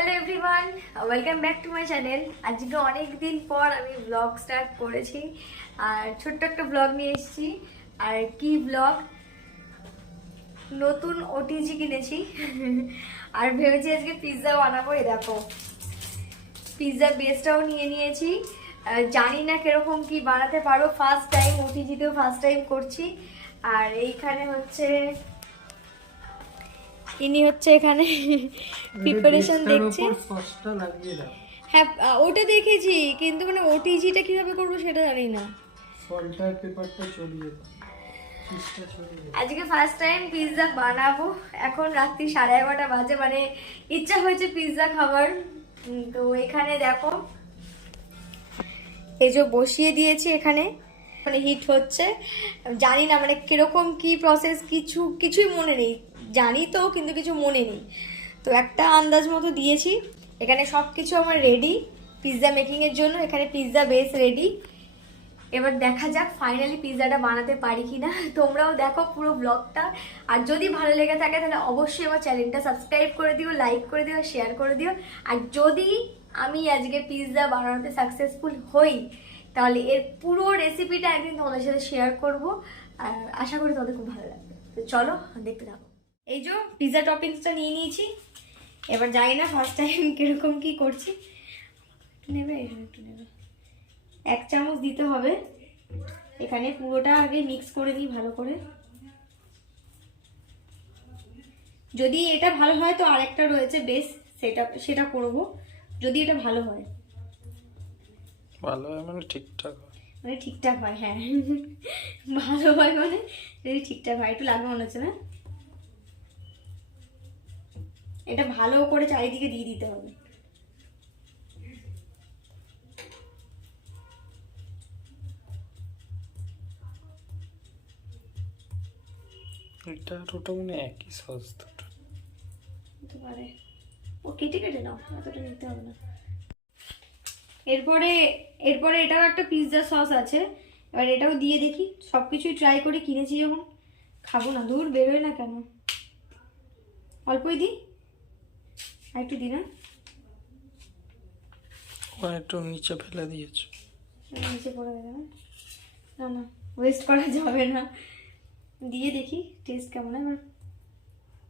Hello everyone welcome back to my channel আজকে অনেক দিন পর আমি ব্লগ স্টার্ট করেছি। আর ছোট্ট একটা ব্লগ নিয়ে এসেছি। আর কি ব্লগ নতুন ওটিজি কিনেছি। আর ভেবেছি আজকে পিৎজা বানাবো, এই দেখো। পিৎজা বেসটাও নিয়ে নিয়েছি। জানি না কীরকম কি বানাতে পারো। ফার্স্ট টাইম ওটিজিতেও ফার্স্ট টাইম করছি। আর এইখানে হচ্ছে ইনি হচ্ছে এখানে প্রিপারেশন দেখছে হ্যাঁ ওটা দেখেছি কিন্তু মানে ওটিজিটা কীভাবে করব সেটা জানি না। পেপারটা আজকে ফার্স্ট টাইম পিৎজা বানাবো। এখন রাত্রি সাড়ে এগারোটা বাজে মানে ইচ্ছা হয়েছে পিৎজা খাবার। তো এখানে দেখো এই যে বসিয়ে দিয়েছি এখানে। মানে হিট হচ্ছে। জানি না মানে কীরকম কি প্রসেস কিছু কিছুই মনে নেই। জানি তো কিন্তু কিছু মনে নেই। তো একটা আন্দাজ মতো দিয়েছি, এখানে সব কিছু আমার রেডি পিৎজা মেকিংয়ের জন্য এখানে পিৎজা বেস রেডি এবার দেখা যাক ফাইনালি পিৎজাটা বানাতে পারি কি না তোমরাও দেখো পুরো ব্লগটা আর যদি ভালো লেগে থাকে তাহলে অবশ্যই আমার চ্যানেলটা সাবস্ক্রাইব করে দিও লাইক করে দিও শেয়ার করে দিও। আর যদি আমি আজকে পিৎজা বানানোতে সাকসেসফুল হই, তাহলে এর পুরো রেসিপিটা একদিন তোমাদের সাথে শেয়ার করব। আর আশা করি তোমাদের খুব ভালো লাগবে। তো চলো, দেখতে থাকো। এই যে পিৎজা টপিংসটা নিয়ে নিয়েছি। এবার জানি না ফার্স্ট টাইম কীরকম কি করছি। একটু নেবে? একটু নেবে। এক চামচ দিতে হবে। এখানে পুরোটা আগে মিক্স করে দিই ভালো করে। যদি এটা ভালো হয় তো আরেকটা রয়েছে বেশ সেটা সেটা করব। যদি এটা ভালো হয়। ভালো হয় মানে ঠিকঠাক মানে ঠিকঠাক হয় হ্যাঁ। ভালো হয় মানে যদি ঠিকঠাক হয় একটু লাগবে মনে হচ্ছে না? এটা ভালো করে চারিদিকে দিয়ে দিতে হবে। এটা ওটা মানে একই সস দুটো। হতে পারে ও কেটে কেটে নাও এতটা নিতে হবে না। এরপরে এরপরে এটাও একটা পিৎজা সস আছে। এবার এটাও দিয়ে দেখি সব কিছুই ট্রাই করে কিনেছি যখন। খাব না দূর বেরোয় না কেন? অল্পই দিই? আর একটু দিই না ওখানে একটু নিচে ফেলে দিয়েছ। নিচে পড়ে গেছে না না না ওয়েস্ট করা যাবে না। দিয়ে দেখি টেস্ট কেমন হয়। এবার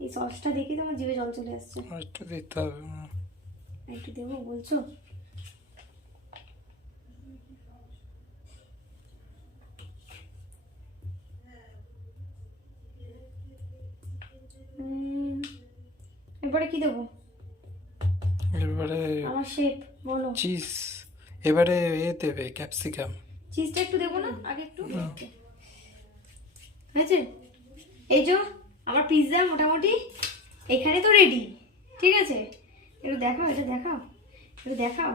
এই সসটা দেখি তো আমার জিভে জল চলে আসছে। একটু দিতে হবে। একটু দেবো বলছো? এরপরে কি দেবো? এবারে আমার শেপ বলো। চিজ এবারে এ দেবে ক্যাপসিকাম চিজটা একটু দেবো না? আগে একটু। হয়েছে? এই যে আমার পিৎজা মোটামুটি এখানে তো রেডি ঠিক আছে? একটু দেখাও এটা দেখাও। একটু দেখাও।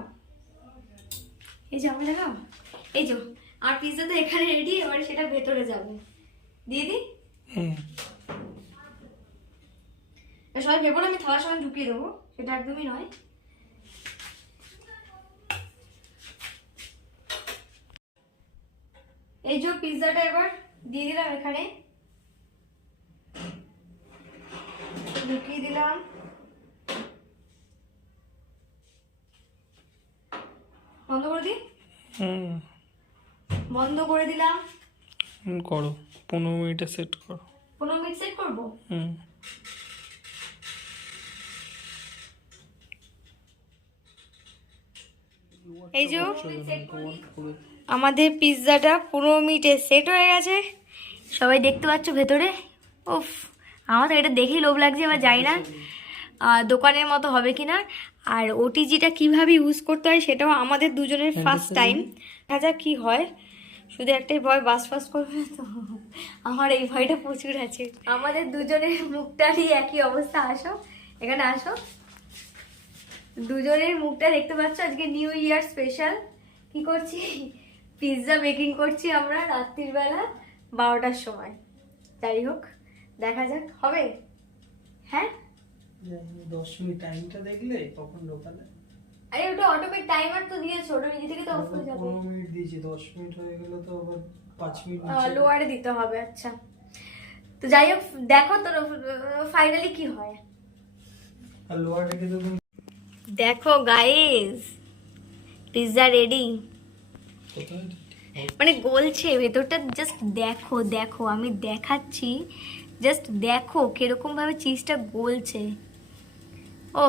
এই যে আমার দেখাও। এই যে আমার পিৎজা তো এখানে রেডি এবারে সেটা ভেতরে যাবে। দিয়ে দিই? হুম। আর সবাই ভেবো না আমি থালার সময় ঢুকিয়ে দেবো। সেটা একদমই নয়। এই যে পিৎজাটা এবার দিয়ে দিলাম এখানে। ঢুকিয়ে দিলাম। বন্ধ করে দিই? হুম। বন্ধ করে দিলাম। করো। পনেরো মিনিটে সেট করো। পনেরো মিনিট সেট করব? হুম। এই যে। করে আমাদের পিৎজাটা পনেরো মিনিটে সেট হয়ে গেছে। সবাই দেখতে পাচ্ছ ভেতরে? উফ আমার তো এটা দেখেই লোভ লাগছে এবার যাই না। দোকানের মতো হবে কিনা আর ওটিজিটা কীভাবে ইউজ করতে হয় সেটাও আমাদের দুজনের ফার্স্ট টাইম দেখা যাক কী হয়। শুধু একটাই ভয় বাস ফাস করবে তো? আমার এই ভয়টা প্রচুর আছে। আমাদের দুজনের মুখটারই একই অবস্থা আসো। এখানে আসো। দুজনের মুখটা দেখতে পাচ্ছ আজকে নিউ ইয়ার স্পেশাল কি করছি? পিৎজা বেকিং করছি আমরা রাত্রির বেলা বারোটার সময়। যাই হোক দেখা যাক হবে? হ্যাঁ? দশ মিনিট টাইমটা দেখলে কখন ঢোকালে? আরে ওটা অটোমেটিক টাইমার তো দিয়েছ ওটা নিজে থেকে তো অফ হয়ে যাবে। পনেরো মিনিট দিয়েছি দশ মিনিট হয়ে গেলে তো আবার পাঁচ মিনিট লোয়ারে দিতে হবে আচ্ছা। তো যাই হোক দেখো তো ফাইনালি কি হয়। লোয়ার দেখো গাইস পিৎজা রেডি মানে গলছে, ভেতরটা জাস্ট দেখো দেখো, আমি দেখাচ্ছি জাস্ট দেখো কীরকম ভাবে চিজটা গলছে। ও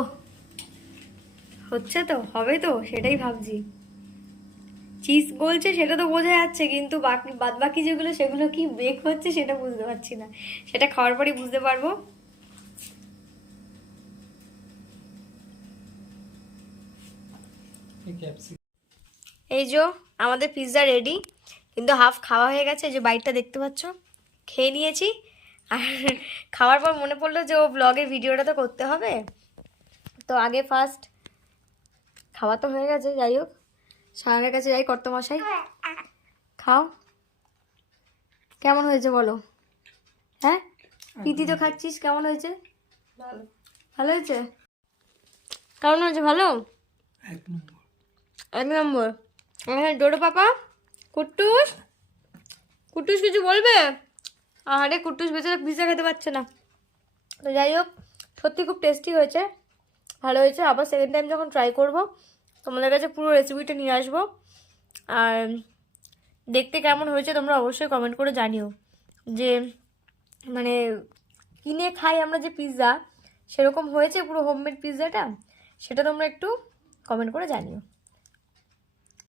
হচ্ছে তো, হবে তো, সেটাই ভাবছি। চিজ গলছে সেটা তো বোঝা যাচ্ছে, কিন্তু বাকি বাদ বাকি যেগুলো, সেগুলো কি বেক হচ্ছে সেটা বুঝতে পারছি না। সেটা খাওয়ার পরেই বুঝতে পারব। ক্যাপসিকাম এই যে আমাদের পিৎজা রেডি কিন্তু হাফ খাওয়া হয়ে গেছে এই যে বাইকটা দেখতে পাচ্ছ। খেয়ে নিয়েছি। আর খাওয়ার পর মনে পড়ল যে ও ব্লগের ভিডিওটা তো করতে হবে। তো আগে ফার্স্ট খাওয়া তো হয়ে গেছে যাই হোক। সায়নের কাছে যাই কর্তমশাই। খাও। কেমন হয়েছে বলো? হ্যাঁ? পিতি তো খাচ্ছিস কেমন হয়েছে? ভালো। হয়েছে? কেমন হয়েছে ভালো? এক নম্বর। নম্বর ডোডো পাপা, কুট্টুস? কুট্টুস কিছু বলবে? আরে কুট্টুস বেচারা পিজা খেতে পারছে না। তো যাই হোক, সত্যি খুব টেস্টি হয়েছে, ভালো হয়েছে। আবার সেকেন্ড টাইম যখন ট্রাই করব, তোমাদের কাছে পুরো রেসিপিটা নিয়ে আসব। আর দেখতে কেমন হয়েছে তোমরা অবশ্যই কমেন্ট করে জানিও। যে মানে কিনে খাই আমরা যে পিৎজা সেরকম হয়েছে পুরো হোমমেড পিৎজাটা সেটা তোমরা একটু কমেন্ট করে জানিও।